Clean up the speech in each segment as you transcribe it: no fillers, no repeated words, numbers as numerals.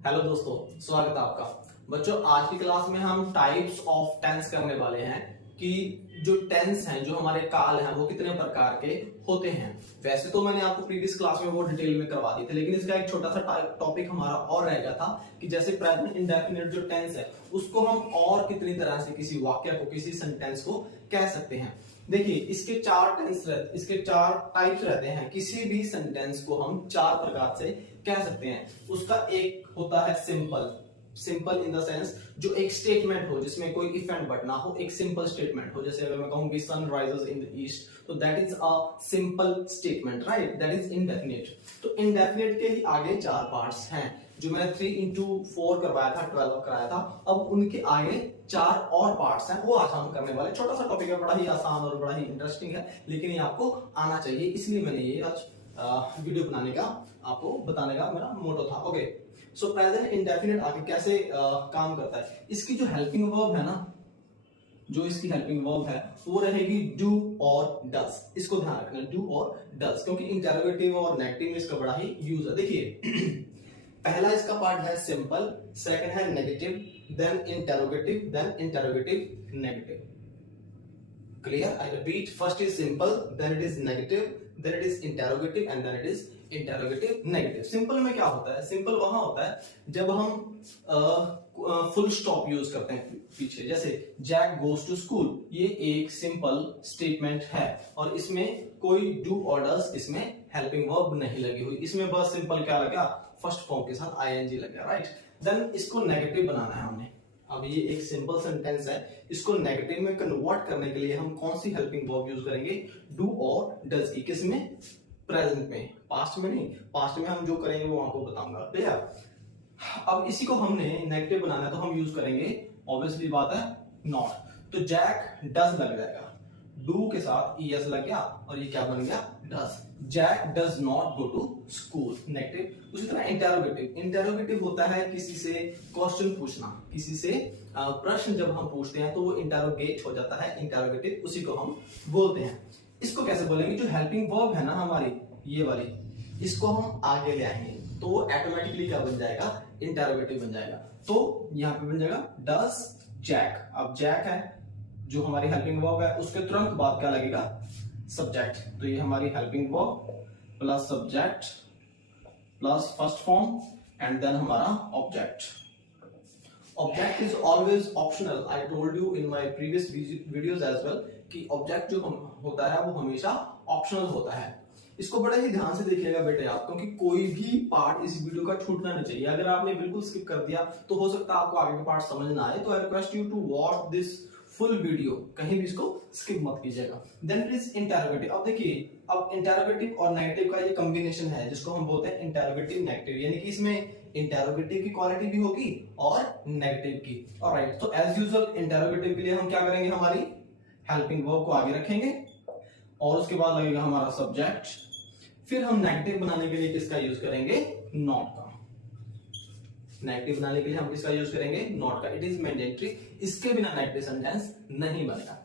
Hello दोस्तों, स्वागत है आपका। बच्चों, आज की क्लास में हम टाइप्स ऑफ टेंस करने वाले हैं कि जो टेंस हैं, जो हमारे काल हैं, वो कितने प्रकार के होते हैं। वैसे तो मैंने आपको प्रीवियस क्लास में वो डिटेल में करवा दी थी, लेकिन इसका एक छोटा सा टॉपिक हमारा और रह गया था कि जैसे प्रेजेंट इंडेफिनिट जो टेंस है उसको हम और कितनी तरह से किसी वाक्य को, किसी सेंटेंस को कह सकते हैं। देखिए, इसके चार टाइप्स रहते हैं। किसी भी सेंटेंस को हम चार प्रकार से कह सकते हैं। उसका एक होता है सिंपल इन द सेंस जो एक स्टेटमेंट हो, जिसमें कोई इफ एंड बट ना हो, एक सिंपल स्टेटमेंट हो। जैसे अगर मैं कहूं कि sun rises in the east, तो that is a simple statement, right? That is indefinite. तो इनडेफिनिट के ही आगे चार पार्ट्स हैं जो मैंने 3 into 4 करवाया था, 12 कराया था। अब उनके आगे चार और पार्ट्स हैं, वो आज हम करने वाले। छोटा सा टॉपिक है, बड़ा ही आसान और बड़ा ही इंटरेस्टिंग है, लेकिन ये आपको आना चाहिए, इसलिए मैंने ये आज वीडियो बनाने का, आपको बताने का मेरा मोटो था। ओके, सो प्रेजेंट इंडेफिनिट आगे कैसे काम करता है। इसकी जो हेल्पिंग वर्ब है ना, जो इसकी हेल्पिंग वर्ब है वो रहेगी डू और डज। इसको ध्यान रखना, डू और डज, क्योंकि इंटरोगेटिव और नेगेटिव में इसका बड़ा ही यूज है। देखिए पहला इसका पार्ट है सिंपल, सेकंड है negative, then interrogative negative. Clear? I repeat, first is simple, then it is negative, then it is interrogative and then it is interrogative negative. Simple में क्या होता है? सिंपल वहां होता है जब हम फुल स्टॉप यूज करते हैं पीछे। जैसे जैक गोज टू स्कूल, ये एक सिंपल स्टेटमेंट है और इसमें कोई डू और डज इसमें हेल्पिंग वर्ब नहीं लगी हुई। इसमें बस सिंपल क्या लगा? फर्स्ट फॉर्म के साथ आईएनजी लग गया, राइट? देन इसको नेगेटिव बनाना है हमने। अब ये एक सिंपल सेंटेंस है, इसको नेगेटिव में कन्वर्ट करने के लिए हम कौन सी हेल्पिंग वर्ब यूज करेंगे? डू और डज की। किसमें? प्रेजेंट में, पास्ट में नहीं। पास्ट में हम जो करेंगे वो आपको बताऊंगा। क्लियर? अब इसी को हमने नेगेटिव बनाना है तो हम यूज करेंगे, ऑब्वियसली बात है, नॉट। तो जैक डज लग जाएगा, डू के साथ ईएस लग गया और ये क्या बन गया? Does. Jack does not go to school, negative. उसी तरह इंटरोगेटिव होता है किसी से क्वेश्चन पूछना, किसी से प्रश्न जब हम पूछते हैं तो वो इंटरोगेट हो जाता है, इंटरोगेटिव, उसी को हम बोलते हैं। इसको कैसे बोलेंगे? जो हेल्पिंग वर्ब है ना हमारी, ये वाली, इसको हम आगे ले आएंगे तो वो ऑटोमेटिकली क्या बन जाएगा? इंटरोगेटिव बन जाएगा। तो यहाँ पे बन जाएगा डज जैक। अब जैक है जो हमारी हेल्पिंग वर्ब है, उसके तुरंत बाद क्या लगेगा? सब्जेक्ट। तो ये हमारी helping verb plus subject plus first form and then हमारा object. Object is always optional. I told you in my previous videos as well कि ऑब्जेक्ट जो होता है वो हमेशा ऑप्शनल होता है। इसको बड़े ही ध्यान से देखिएगा बेटे आप, क्योंकि कोई भी पार्ट इस वीडियो का छूटना नहीं चाहिए। अगर आपने बिल्कुल स्किप कर दिया तो हो सकता है आपको आगे का पार्ट समझ ना आए। तो I request you to watch this full video, कहीं भी इसको स्किप मत कीजिएगा। Then it is interrogative. अब देखिए, अब इंटरोगेटिव और नेगेटिव का ये कॉम्बिनेशन है जिसको हम बोलते हैं इंटरोगेटिव नेगेटिव, यानी कि इसमें इंटरोगेटिव की क्वालिटी भी होगी और नेगेटिव की। ऑलराइट, तो एज यूजुअल इंटरोगेटिव के लिए हम क्या करेंगे? हमारी हेल्पिंग वर्ब को आगे रखेंगे और उसके बाद लगेगा हमारा सब्जेक्ट। फिर हम नेगेटिव बनाने के लिए किसका यूज करेंगे? नॉट का। नेगेटिव बनाने के लिए हम किसका यूज करेंगे? नॉट का। इट इज मैंडेटरी, इसके बिना नेगेटिव सेंटेंस नहीं बनेगा।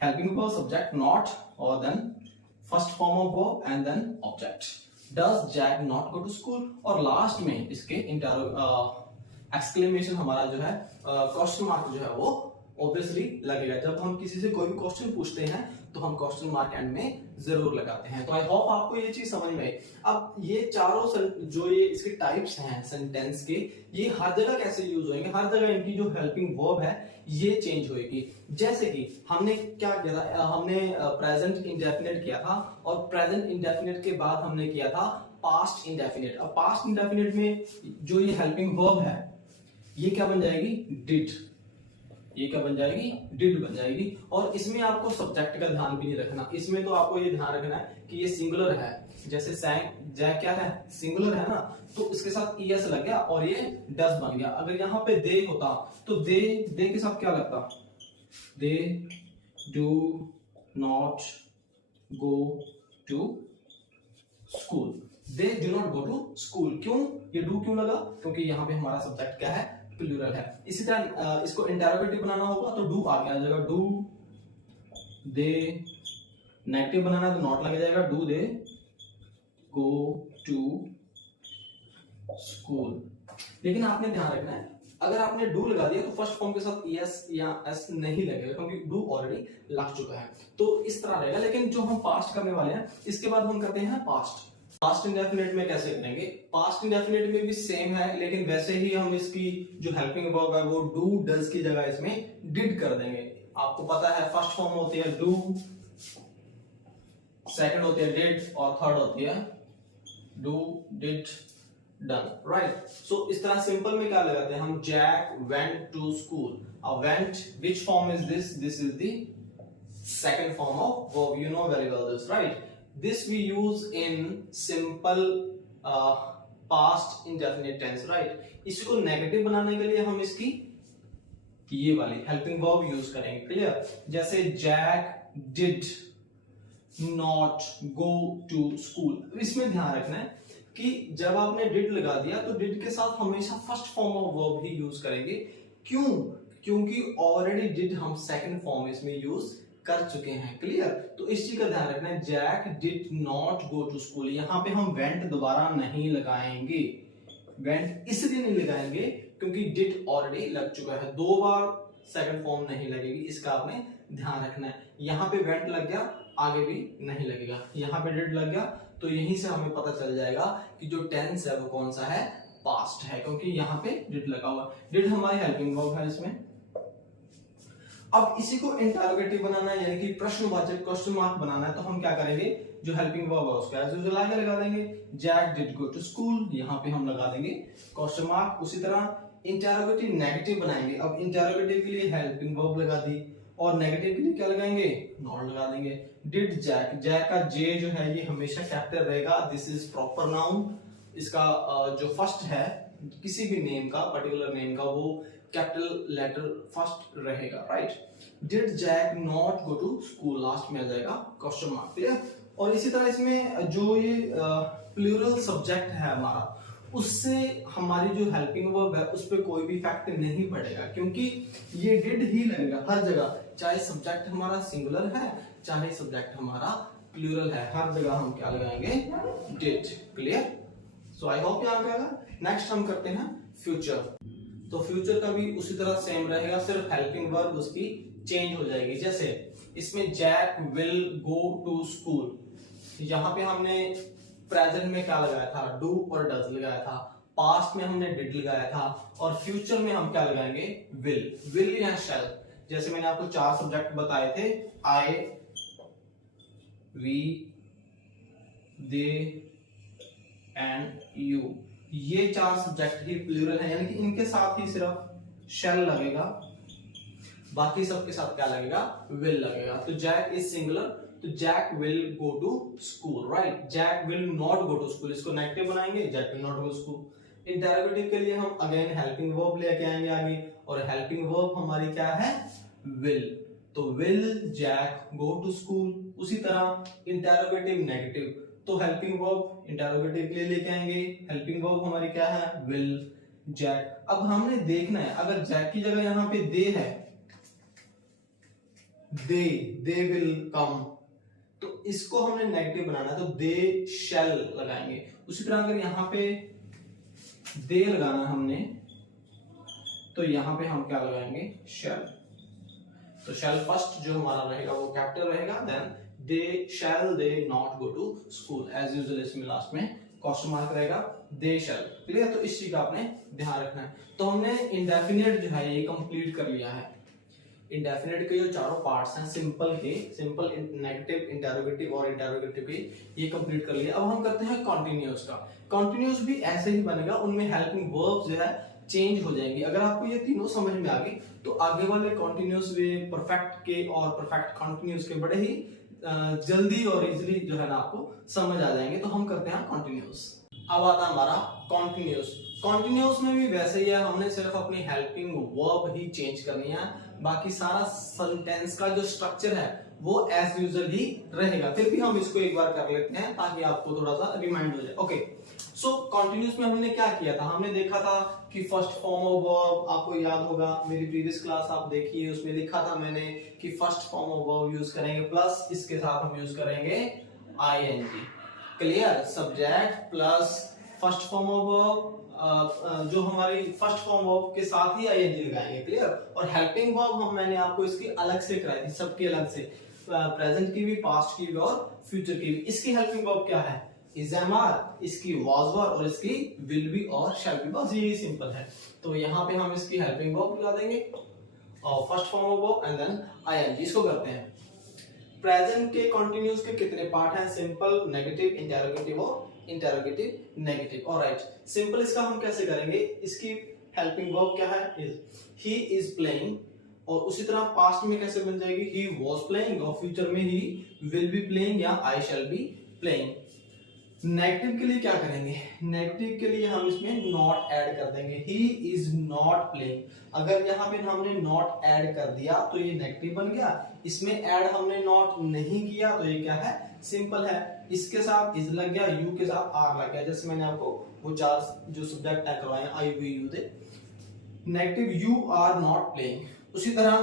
हेल्पिंग वर्ब, सब्जेक्ट, नॉट और then first form of verb and then object. Does Jack not go to school, और लास्ट में इसके एक्सक्लेमेशन हमारा जो है, क्वेश्चन मार्क जो है वो ऑब्वियसली लगेगा। जब हम किसी से कोई भी क्वेश्चन पूछते हैं तो हम क्वेश्चन मार्क एंड में जरूर लगाते हैं। तो आई होप आपको ये चीज समझ में आई। अब ये चारों जो ये इसके टाइप्स हैं सेंटेंस के, ये हर जगह कैसे यूज होंगे? हर जगह इनकी जो हेल्पिंग वर्ब है ये चेंज होगी। जैसे कि हमने क्या किया था? हमने प्रेजेंट इंडेफिनिट किया था और प्रेजेंट इंडेफिनिट के बाद हमने किया था पास्ट इंडेफिनिट। अब पास्ट इंडेफिनिट में जो ये हेल्पिंग वर्ब है ये क्या बन जाएगी? डिड। ये क्या बन जाएगी? डिड बन जाएगी। और इसमें आपको सब्जेक्ट का ध्यान भी नहीं रखना। इसमें तो आपको ये ध्यान रखना है कि ये सिंगुलर है। जैसे सैंग जैक क्या है? सिंगुलर है ना, तो इसके साथ ईएस लग गया और ये डज बन गया। अगर यहाँ पे दे होता तो दे के साथ क्या लगता? They do not go to school. They do not go to school. क्यों ये डू क्यों लगा? क्योंकि यहाँ पे हमारा सब्जेक्ट क्या है? प्लूरल है। इसी तरह इसको इंटरोगेटिव बनाना होगा तो डू आगे आ जाएगा, डू दे। नेगेटिव बनाना है तो नॉट लग जाएगा, do they go to school. लेकिन आपने ध्यान रखना है, अगर आपने डू लगा दिया तो फर्स्ट फॉर्म के साथ एस या एस नहीं लगेगा, क्योंकि डू ऑलरेडी लग चुका है। तो इस तरह रहेगा। लेकिन जो हम पास्ट करने वाले हैं, इसके बाद हम करते हैं पास्ट। पास्ट इंडेफिनिट में कैसे करेंगे? पास्ट इंडेफिनिट में भी सेम है, लेकिन वैसे ही हम इसकी जो हेल्पिंग वर्ब है वो डू डज की जगह इसमें डिड कर देंगे। आपको पता है फर्स्ट फॉर्म होती है डू, सेकंड होती है डिड और थर्ड होती है do did done, right. So इस तरह सिंपल में क्या लगाते हैं हम? Jack went to school. अब went, which form is this? This is the second form of verb. You know very well this, right? This we use in simple past indefinite tense, right? इसको negative बनाने के लिए हम इसकी ये वाली helping verb use करेंगे, clear? जैसे Jack did not go to school. इसमें ध्यान रखना है कि जब आपने डिड लगा दिया तो डिड के साथ हमेशा first form of verb he use करेंगे। क्यों? क्योंकि ऑलरेडी डिड हम सेकंड फॉर्म इसमें यूज कर चुके हैं, क्लियर? तो इस चीज का ध्यान रखना है। Jack did not go to school, यहां पे हम वेंट दोबारा नहीं लगाएंगे। वेंट इसलिए नहीं लगाएंगे क्योंकि डिड ऑलरेडी लग चुका है, दो बार सेकंड फॉर्म नहीं लगेगी, इसका आपने ध्यान रखना है। यहां पे वेंट लग गया, आगे भी नहीं लगेगा। यहां पे डिड लग गया तो यहीं से हमें पता चल जाएगा कि जो टेंस है वो कौन सा है? पास्ट है, क्योंकि यहां पे डिड लगा हुआ। डिड हमारी हेल्पिंग वर्ब है इसमें। अब इसी को इंटरोगेटिव बनाना है, यानी कि प्रश्नवाचक क्वेश्चन मार्क बनाना है, तो हम क्या करेंगे? जो हेल्पिंग वर्ब है उसका एज यूजुअल आगे लगा देंगे। Jack did go to school, यहाँ पे हम लगा देंगे क्वेश्चन मार्क। उसी तरह इंटरोगेटिव नेगेटिव बनाएंगे। अब इंटरोगेटिव के लिए हेल्पिंग वर्ब लगा दी और नेगेटिव के लिए क्या लगाएंगे? नॉट लगा देंगे। डिड जैक, जैक का जे जो है ये हमेशा कैपिटल रहेगा। This is proper noun. इसका जो फर्स्ट है किसी भी नेम का, पर्टिकुलर नेम का, वो कैपिटल लेटर फर्स्ट रहेगा, right? Did Jack not go to school, last में आ जाएगा क्वेश्चन मार्क, क्लियर? और इसी तरह इसमें जो ये प्लूरल सब्जेक्ट है हमारा, उससे हमारी जो हेल्पिंग वर्ब है उस पर कोई भी इफेक्ट नहीं पड़ेगा, क्योंकि ये डिड ही लगेगा हर जगह, चाहे सब्जेक्ट हमारा सिंगुलर है चाहे सब्जेक्ट हमारा प्लूरल है, हर जगह हम क्या लगाएंगे? Did, clear? So I hope याद आएगा। नेक्स्ट हम करते हैं फ्यूचर। तो फ्यूचर का भी उसी तरह सेम रहेगा, सिर्फ हेल्पिंग वर्ब उसकी चेंज हो जाएगी। जैसे इसमें Jack will go to school, यहां पे हमने प्रेजेंट में क्या लगाया था? डू और डज लगाया था। पास्ट में हमने डिड लगाया था और फ्यूचर में हम क्या लगाएंगे? विल। विल या शैल। जैसे मैंने आपको 4 सब्जेक्ट बताए थे, आई, वी, दे एंड यू। ये 4 सब्जेक्ट ही प्लूरल है, यानी कि इनके साथ ही सिर्फ शैल लगेगा, बाकी सबके साथ क्या लगेगा? विल लगेगा। तो जैक इज सिंगुलर, तो Jack will go to school, right? Jack will not go to school, इसको नेगेटिव बनाएंगे, Jack will not go school. Interrogative के लिए हम अगेन हेल्पिंग वर्ब लेके आएंगे आगे, और हेल्पिंग वर्ब हमारी क्या है? विल। तो will Jack go to school. उसी तरह इंटरोगेटिव नेगेटिव, तो हेल्पिंग वर्ब इंटरोगेटिव के लिए लेके आएंगे, हेल्पिंग वर्ब हमारी क्या है? Will Jack. अब हमने देखना है, अगर जैक की जगह यहां पे दे है, दे विल कम, तो इसको हमने नेगेटिव बनाना है, तो दे शैल लगाएंगे। उसी तरह अगर यहां पे दे लगाना हमने, तो यहां पे हम क्या लगाएंगे? शैल। तो शैल फर्स्ट जो हमारा रहेगा वो कैपिटल रहेगा, then they shall they not go to school, as usual इसमें लास्ट में क्वेश्चन मार्क रहेगा, दे शैल, क्लियर? तो इस चीज का आपने ध्यान रखना है। तो हमने इंडेफिनिट जो है ये कंप्लीट कर लिया है। इंडेफिनिट के जो चारों पार्ट्स हैं सिंपल के, सिंपल, नेगेटिव, इंटरोगेटिव और इंटरोगेटिव के, ये कंप्लीट कर लिया। अब हम करते हैं कॉन्टिन्यूअस का। कॉन्टिन्यूअस भी ऐसे ही बनेगा, उनमें हेल्पिंग वर्ब्स जो है चेंज हो जाएंगी। अगर आपको ये तीनों समझ में आ गई तो आगे वाले कॉन्टिन्यूअस वे परफेक्ट के और परफेक्ट कॉन्टिन्यूअस के बड़े ही जल्दी और इजीली जो है ना आपको समझ आ जाएंगे। तो हम करते हैं कॉन्टिन्यूअस। अब आता है हमारा कॉन्टिन्यूअस। कॉन्टिन्यूअस में भी वैसे ही है, हमने सिर्फ अपनी हेल्पिंग वर्ब ही चेंज करनी है, बाकी सारा सेंटेंस का जो स्ट्रक्चर है वो एज यूजुअल ही रहेगा। फिर भी हम इसको एक बार कर लेते हैं ताकि आपको थोड़ा सा रिमाइंड हो जाए। ओके, सो कॉन्टिन्यूअस में हमने क्या किया था? हमने देखा था कि फर्स्ट फॉर्म ऑफ वर्ब, आपको याद होगा मेरी प्रीवियस क्लास आप देखिए, उसमें लिखा था मैंने कि first form of verb use करेंगे प्लस इसके साथ हम यूज करेंगे I N G, clear? Subject plus first form of verb जो हमारी फर्स्ट फॉर्म वर्ब के साथ ही आईएनजी लगाएंगे, क्लियर। और हेल्पिंग वर्ब मैंने आपको इसकी अलग से कराई थी, सबकी अलग से, प्रेजेंट की भी, पास्ट की भी और फ्यूचर की भी। इसकी हेल्पिंग वर्ब क्या है, इज एम आर, इसकी वाज वर और इसकी विल बी और शैल बी, बस यही सिंपल है। तो यहाँ पे हम इसकी हेल्पिंग वर्ब लगा देंगे और first form of verb and then I N G. इसको करते हैं। प्रेजेंट के कंटिन्यूअस के कितने पार्ट हैं, सिंपल, नेगेटिव, इंटरोगेटिव और इंटरोगेटिव नेगेटिव। ऑलराइट, सिंपल इसका हम कैसे करेंगे, इसकी हेल्पिंग वर्ब क्या है, इज, ही इज प्लेइंग, और उसी तरह पास्ट में कैसे बन जाएगी, ही वाज प्लेइंग, और फ्यूचर में ही विल बी प्लेइंग या आई शैल बी प्लेइंग। नेगेटिव के लिए क्या करेंगे, नेगेटिव के लिए हम इसमें नॉट ऐड कर देंगे, ही इज नॉट प्लेइंग। अगर यहाँ पे हमने नॉट ऐड कर दिया तो ये नेगेटिव बन गया, इसमें ऐड हमने नॉट नहीं किया तो ये क्या है, सिंपल है। इसके साथ इज लग गया, यू के साथ आर लग गया, जैसे मैंने आपको वो 4 जो सब्जेक्ट टैग करवाए हैं, I we you they, negative you are not playing. उसी तरह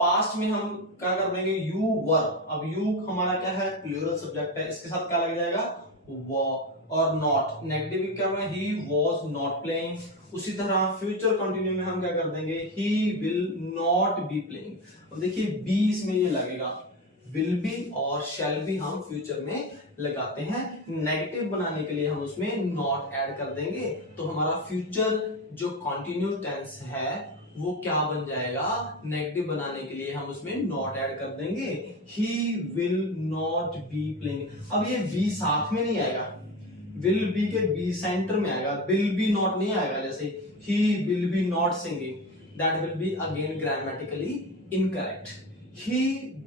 पास्ट में हम क्या कर देंगे, यू वर, अब यू हमारा क्या है, प्लूरल सब्जेक्ट है, इसके साथ क्या लग जाएगा, वो, और नॉट, नेगेटिव क्या है, ही वाज नॉट प्लेइंग। उसी तरह फ्यूचर कंटिन्यू में हम क्या कर देंगे, he will not be playing. अब देखिए बी इसमें ये लगेगा, विल बी और शैल बी हम फ्यूचर में लगाते हैं। नेगेटिव बनाने के लिए हम उसमें नॉट ऐड कर देंगे, तो हमारा फ्यूचर जो कंटिन्यूस टेंस है वो क्या बन जाएगा, नेगेटिव बनाने के लिए हम उसमें नॉट ऐड कर देंगे, he will not be playing. अब ये बी साथ में नहीं आएगा, विल बी के बी सेंटर में आएगा, विल बी नॉट नहीं आएगा, जैसे he will be not singing, that will be again grammatically incorrect. He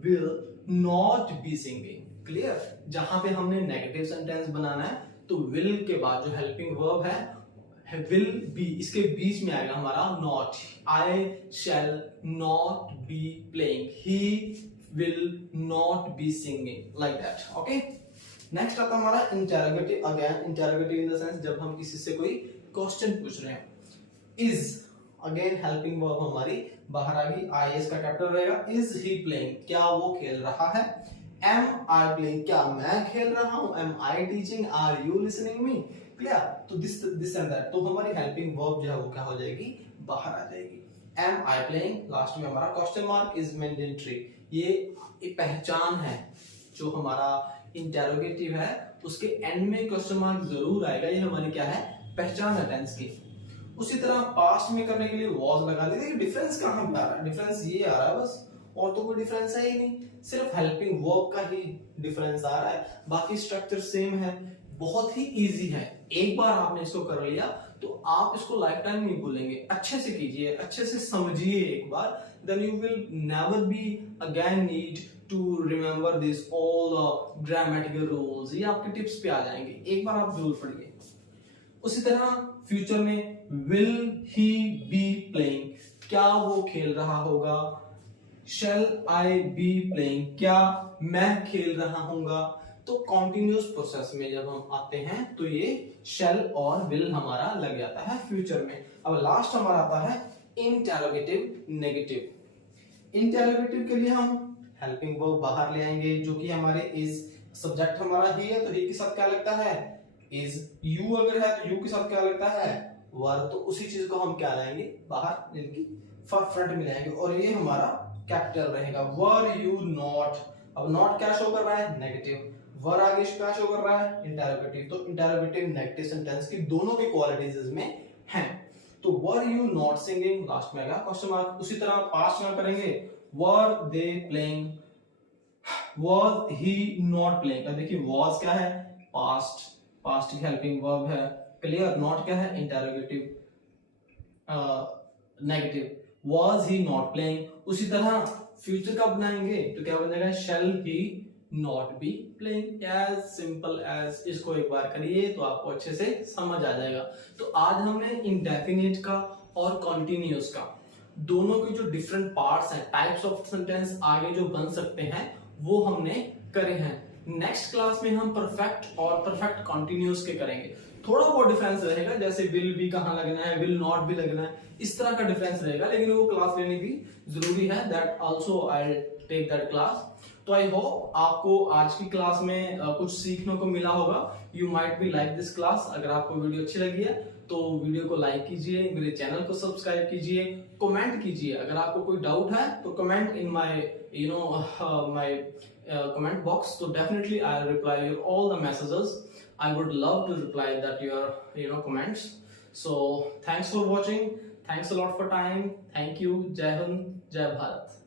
will not be singing, clear. जहां पे हमने नेगेटिव सेंटेंस बनाना है तो विल के बाद जो हेल्पिंग वर्ब है विल बी, इसके बीच में आएगा हमारा not, I shall not be playing, he will not be singing, like that. Okay, next आता हमारा interrogative. Again interrogative in the sense जब हम किसी से कोई क्वेश्चन पूछ रहे हैं। इज, अगेन हेल्पिंग वर्ब हमारी बाहर आ गई, आई इसका कैपिटल रहेगा, इज ही प्लेइंग, क्या वो खेल रहा है, एम आई प्लेइंग, क्या मैं खेल रहा हूं, am I teaching, are you listening me, clear. तो दिस एंड दैट, तो हमारी हेल्पिंग वर्ब जो है वो क्या हो जाएगी, बाहर आ जाएगी। एम आई प्लेइंग, लास्ट में हमारा क्वेश्चन मार्क, इज मैंडेटरी, ये एक पहचान है जो हमारा इंटरोगेटिव है, उसके एंड में क्वेश्चन मार्क जरूर आएगा, ये हमारी क्या है, पहचान है टेंस की। उसी तरह पास्ट में करने के लिए वॉज लगा देते, डिफरेंस कहां पे आ रहा है, डिफरेंस ये आ रहा है बस, और तो कोई डिफरेंस है ही नहीं, सिर्फ हेल्पिंग वर्ब का ही डिफरेंस आ रहा है, बाकी स्ट्रक्चर सेम है, बहुत ही इजी है। एक बार आपने इसको कर लिया तो आप इसको लाइफ टाइम नहीं भूलेंगे। अच्छे से कीजिए, अच्छे से समझिए एक बार, then you will never be again need to remember this all grammatical rules, ये आपके टिप्स पे आ जाएंगे, एक बार आप जरूर पढ़िए। उसी तरह फ्यूचर में विल ही बी प्लेइंग, क्या वो खेल रहा होगा, शैल आई बी प्लेइंग, क्या मैं खेल रहा हूंगा। तो कॉन्टिन्यूस प्रोसेस में जब हम आते हैं तो ये शैल और विल हमारा लग जाता है फ्यूचर में। अब लास्ट हमारा आता है इंटरोगेटिव नेगेटिव। इंटरोगेटिव के लिए हम हेल्पिंग वर्ब बाहर ले आएंगे, जो कि हमारे इज, सब्जेक्ट हमारा ही है तो ही के साथ क्या लगता है, इज, यू अगर है तो यू के साथ क्या लगता है, वर, तो उसी चीज को हम क्या लाएंगे बाहर, इनकी फ्रंट में लाएंगे, और ये हमारा कैपिटल रहेगा, वर यू नॉट। अब नॉट क्या शो कर रहा है, नेगेटिव, वर आगे क्या शो कर रहा है, इंटरोगेटिव। तो इंटरोगेटिव नेगेटिव सेंटेंस की दोनों की क्वालिटीज इसमें हैं। तो were you not singing, last में आएगा क्वेश्चन मार्क। उसी तरह पास्ट में करेंगे, were they playing, was he not playing. अब देखिए वाज क्या है, पास्ट, पास्ट की हेल्पिंग वर्ब है, क्लियर। नॉट क्या है, interrogative negative, was he not playing. उसी तरह फ्यूचर का बनाएंगे तो क्या बनेगा, shall he not be playing, as simple as. इसको एक बार करिए तो आपको अच्छे से समझ आ जाएगा। तो आज हमने इंडेफिनिट का और कॉन्टिन्यूअस का दोनों के जो डिफरेंट पार्ट्स हैं, टाइप्स ऑफ सेंटेंस आगे जो बन सकते हैं वो हमने करे हैं। नेक्स्ट क्लास में हम परफेक्ट और परफेक्ट कॉन्टिन्यूअस के करेंगे। थोड़ा बहुत डिफरेंस रहेगा, जैसे विल भी कहां लगना है, विल नॉट भी लगना है, इस तरह का डिफरेंस रहेगा, लेकिन वो क्लास लेने की जरूरी है, that also I will take that class. तो आई होप आपको आज की क्लास में कुछ सीखने को मिला होगा। You might be like this class. अगर आपको वीडियो अच्छी लगी है तो वीडियो को लाइक कीजिए, मेरे चैनल को सब्सक्राइब कीजिए, कमेंट कीजिए। अगर आपको कोई डाउट है तो comment in my my comment box, तो definitely I will reply your all the messages. I would love to reply that your comments. So thanks for watching. Thanks a lot for time. Thank you. Jai Hind, Jai Bharat.